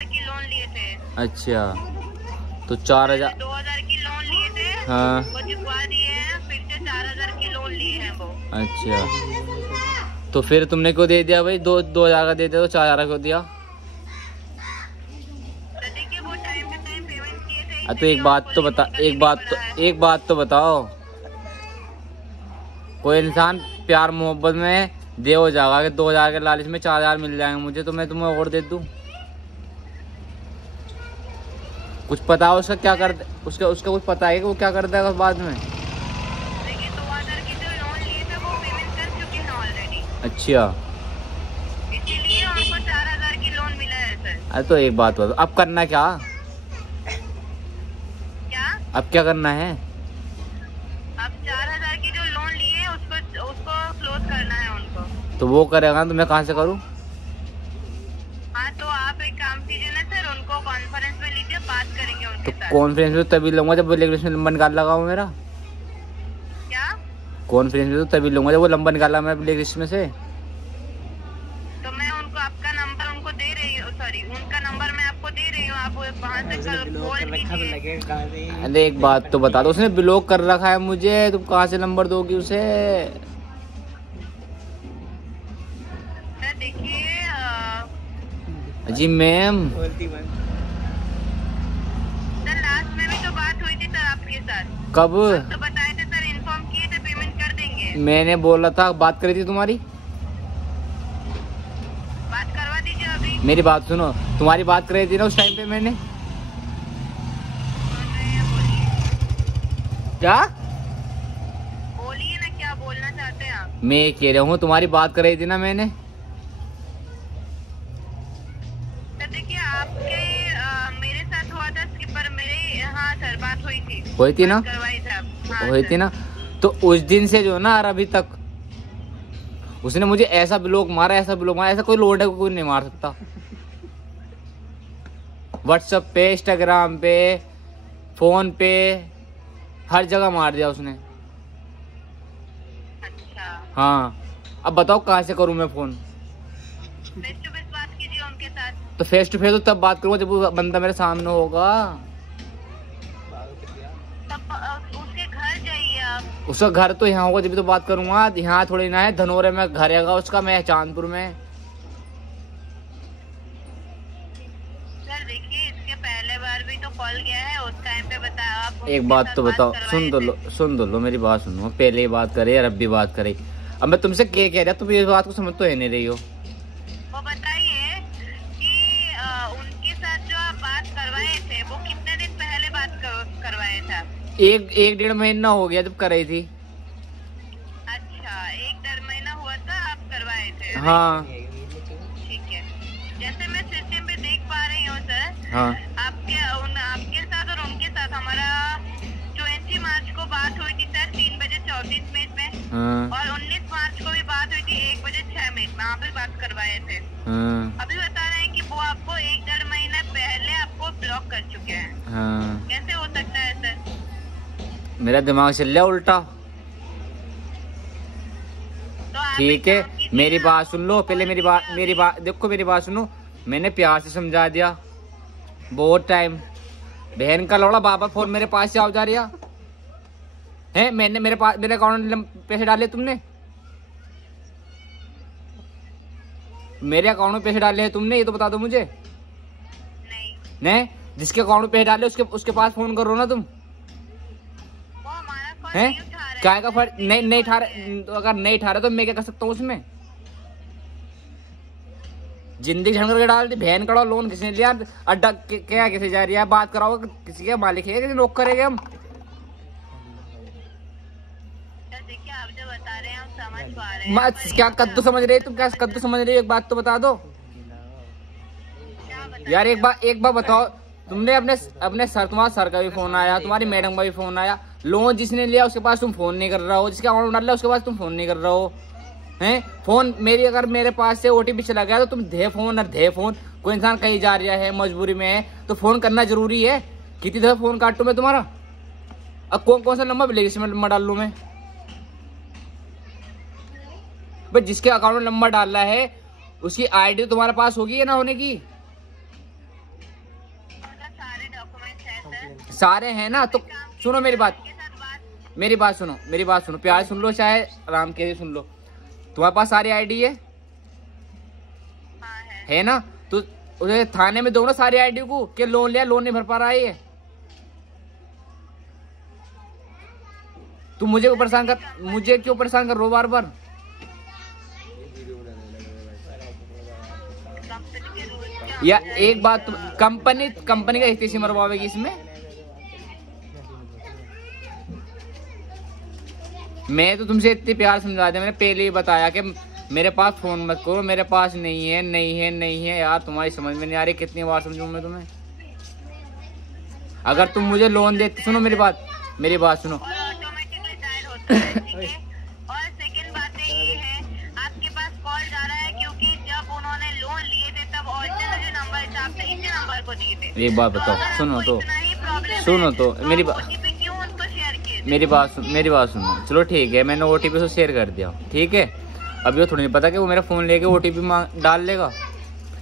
की लोन लिए थे। अच्छा, तो 4000 2000 की लोन लिए थे। हाँ, वो चुकवा दिए हैं, फिर से 4000 की लोन लिए हैं वो। अच्छा, तो फिर तुमने क्यों दे दिया भाई? 2000 का देते तो 4000 क्यों दिया? तो देखिए वो टाइम पे टाइम पेमेंट किए थे, तो इसलिए एक बात उनको तो बता, लोन करने नहीं पड़ा है। एक बात तो बताओ, कोई इंसान प्यार मोहब्बत में दे हो जाएगा कि 2000 के लालच में 4000 मिल जाएंगे मुझे, तो मैं तुम्हें और दे दूं? कुछ पता है उसका क्या कर, उसका उसका कुछ पता है कि वो क्या करता है बाद में? देखिए 2000 की जो लोन लिए थे वो पेमेंट कर चुके हैं ऑलरेडी, अच्छा, इसीलिए उनको 4000 की लोन मिला है सर। अरे तो एक बात बताओ, अब करना क्या? क्या? अब क्या करना है? अब 4000 की जो लोन लिए हैं उसको क्लोज करना है उनको। तो वो करेगा तो मैं कहाँ से करूँ? हाँ तो आप एक काम कीजिए ना सर, उनको कॉन्फ्रेंस में लीजिए, बात करेंगे तो उनके साथ। कॉन्फ्रेंस में तो तभी लूंगा जब वो ब्लैकलिस्ट में नंबर निकाल लगा हो मेरा। क्या? कॉन्फ्रेंस में तो तभी लूंगा जब वो नंबर निकाला मैं ब्लैकलिस्ट में से। तो मैं उनको आपका नंबर उनको दे रही हूँ, सॉरी उनका नंबर मैं आपको दे रही हूँ, आप वहाँ से कॉल कीजिए। अरे एक बात तो बता दो, उसने ब्लॉक कर रखा है मुझे, तुम कहाँ से नंबर दोगी उसे? सर देखिए जी मैम, सर लास्ट में भी तो बात हुई थी सर आपके साथ। कब? तो बताए थे सर, इन्फॉर्म किए थे पेमेंट कर देंगे। मैंने बोला था, बात करी थी तुम्हारी। बात करवा दीजिए अभी। मेरी बात सुनो, तुम्हारी बात करी थी ना उस टाइम पे मैंने। सुन रहे हैं, बोलिए। क्या? बोलिए ना, क्या बोलना चाहते हैं आप? मैं ये कह रहा हूँ, तुम्हारी बात करी थी ना मैंने। सर देखिए आपके मेरे साथ हुआ था स्किपर मेरे, हाँ सर बात हुई थी। हुई थी ना? करवाई थी आप? हाँ हुई सर। थी ना? तो उस दिन से जो ना, और अभी तक उसने मुझे ऐसा ब्लॉक मारा, ऐसा ब्लॉक मारा, ऐसा कोई लोड है कोई नहीं मार सकता। व्हाट्सएप पे, इंस्टाग्राम पे, फोन पे, हर जगह मार दिया उसने। अच्छा, हाँ, अब बताओ कहाँ से करूँ मैं फोन? फेस टू फेस बात कीजिए उनके साथ। तो फेस टू फेस तो तब बात करूँगा जब वो बंदा मेरे सामने होगा। तब उसके घर जाइए आप। उसका घर तो यहाँ होगा जब तो बात करूंगा। यहाँ थोड़ी ना है, धनोरे में घर है उसका, मैं चांदपुर में। सर देखिए इसके पहले बार भी तो कॉल गया है, उस टाइम पे बताया आप। एक बात तो बताओ, सुन तो लो मेरी बात सुनो, पहले ही बात करे या अब भी बात करे। अब मैं तुमसे क्या कह रहा, तुम इस बात को समझ तो है नहीं रही हो। वो बताइए कि उनके साथ जो आप बात करवाए थे वो कितने दिन पहले बात करवाए थे? एक 1.5 महीना हो गया जब कर रही थी। अच्छा, 1-1.5 महीना हुआ था आप करवाए थे? हाँ ठीक है, जैसे मैं सिस्टम पे देख पा रही हूँ सर, हाँ आपके साथ और उनके साथ हमारा 20 मार्च को बात हुई थी सर 3:34 में। हाँ और 19 मार्च को भी बात हुई थी 1:06 वहाँ पे बात करवाए थे। हाँ अभी बता रहे हैं कि वो आपको 1-1.5 महीना पहले आपको ब्लॉक कर चुके हैं। हाँ। कैसे हो सकता है सर? मेरा दिमाग चल रहा उल्टा। तो आप ठीक एक है, काम कीजिए मेरी ना, बात सुन लो पहले, मेरी बात देखो, मेरी बात सुनो। मैंने प्यार से समझा दिया बहुत टाइम। बहन का लौड़ा बाबा फोन मेरे पास से आओ जा रहा है। मैंने मेरे अकाउंट में पैसे डाले तुमने? मेरे अकाउंट में पैसे डाले हैं तुमने, ये तो बता दो मुझे। नहीं, जिसके अकाउंट में पैसे डाले उसके पास फोन करो ना तुम। वो हमारा कॉल हैं? नहीं उठा रहे क्या का फर्क? नहीं ठा रहे, तो अगर नहीं ठा रहे तो मैं क्या कर सकता हूँ उसमें? जिंदगी झंड करके डाल दी। बहन का लोन किसने लिया? अड्डा क्या किसे जा रही है? बात कराओ, किसी का मालिक है, किसी नौकर करेंगे हम? सर देखिए आप जो बता रहे हैं हम समझ पा रहे हैं। मैं क्या कद्दू समझ रही है तुम? क्या कद्दू समझ रही है? एक बात तो बता दो यार, एक बार बताओ। तुमने अपने सर, तुम्हारा सर का भी फोन आया, तुम्हारी मैडम का भी फोन आया। लोन जिसने लिया उसके पास तुम फोन नहीं कर रहा हो, जिसके अकाउंट में डाला उसके पास तुम फोन नहीं कर रहे हो हैं। फोन अगर मेरे पास से OTP चला गया तो तुम दे फोन और दे फोन। कोई इंसान कहीं जा रहा है, मजबूरी में है, तो फोन करना जरूरी है। कितनी दफा फोन काटूं मैं तुम्हारा? अब कौन सा नंबर मिलेगा इसमें नंबर डाल लूं मैं? भाई जिसके अकाउंट में नंबर डालना है उसकी ID तो तुम्हारे पास होगी या ना होने की? सर। सारे हैं ना, तो सुनो मेरी बात, के साथ बात मेरी बात सुनो, मेरी बात सुनो, प्यार सुन लो चाहे आराम के सुन लो। तुम्हारे पास सारी आईडी है? हाँ है ना, तो उसे थाने में दो ना सारी आईडी को, कि लोन लिया, लोन नहीं भर पा रहा है ये। तुम मुझे क्यों परेशान कर रहे हो बार बार? कंपनी के रूल्स क्या या एक बात, कंपनी का इस्तीसी मरवाएगी इसमें। मैं तो तुमसे इतनी प्यार समझा दिया, मैंने पहले ही बताया कि मेरे पास फोन मत करो, मेरे पास नहीं है यार, तुम्हारी समझ में नहीं आ रही, कितनी बार समझूं मैं तुम्हें। अगर तुम मुझे लोन देते, सुनो मेरी बात सुनो, ऑटोमेटिकली डायल होता है, ठीक है। और सेकंड बात ये है, आपके पास कॉल जा रहा है क्योंकि जब उन्होंने लोन लिए थे तब ऑल्टरनेटिव नंबर हिसाब से इसी नंबर को दिए थे। एक बात बताओ, सुनो तो मेरी बात, ओटीपी क्यों उनको शेयर किए थे? मेरी बात सुनो। चलो ठीक है, मैंने ओटीपी से शेयर कर दिया, ठीक है। अभी वो थोड़ी नहीं पता कि वो मेरा फोन लेके ओटीपी डाल लेगा।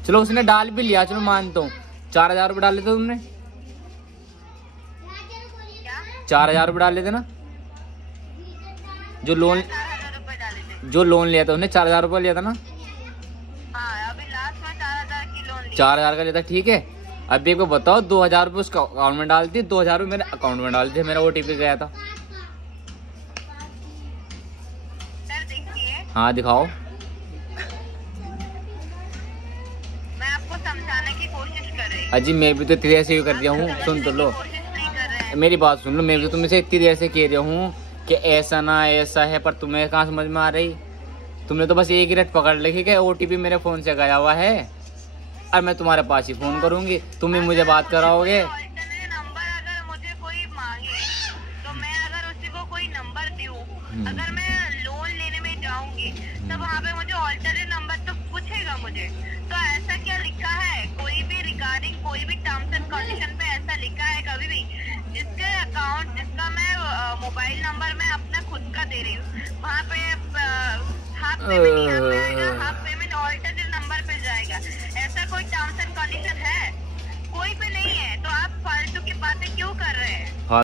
चलो उसने डाल भी लिया, चलो मानता हूँ, 4000 रुपये डाले थे तुमने, 4000 रुपये डाले थे ना, जो लोन 4000 रुपए डाले थे। जो लोन लिया था उसने 4000 रुपये लिया था ना, हाँ, अभी लास्ट में 4000 की लोन ली। 4000 का लिया था, ठीक है। अभी एक बार बताओ, 2000 रुपये उसका अकाउंट में डालती, 2000 रुपये मेरे अकाउंट में डाल दिए, मेरा ओटीपी गया था। सर देखिए, हाँ दिखाओ। मैं आपको समझाने की कोशिश कर रही हूँ। अजी मैं भी तो इतनी देर से ही कर दिया हूँ, सुन तो लो, कोशिश नहीं कर रहे हैं। मेरी बात सुन लो, मैं भी तो तुमसे इतनी देर से कह रहा हूँ कि ऐसा ना ऐसा है, पर तुम्हें कहाँ समझ में आ रही। तुमने तो बस एक ही रट पकड़ रखी कि ओटीपी मेरे फोन से गया हुआ है और मैं तुम्हारे पास ही फोन करूंगी, तुम ही मुझे बात कराओगे। ऑल्टरनेट नंबर अगर मुझे कोई मांगे तो मैं अगर उसी को कोई नंबर दूं, अगर मैं लोन लेने में जाऊंगी तो वहाँ पे मुझे ऑल्टरनेट नंबर तो पूछेगा मुझे। तो ऐसा क्या लिखा है, कोई भी रिगार्डिंग कोई भी टर्म्स एंड कंडीशन पे ऐसा लिखा है कभी भी, जिसके अकाउंट जिसका मैं मोबाइल नंबर मैं अपना खुद का दे रही हूँ, वहाँ पे हाथ में भी नहीं आता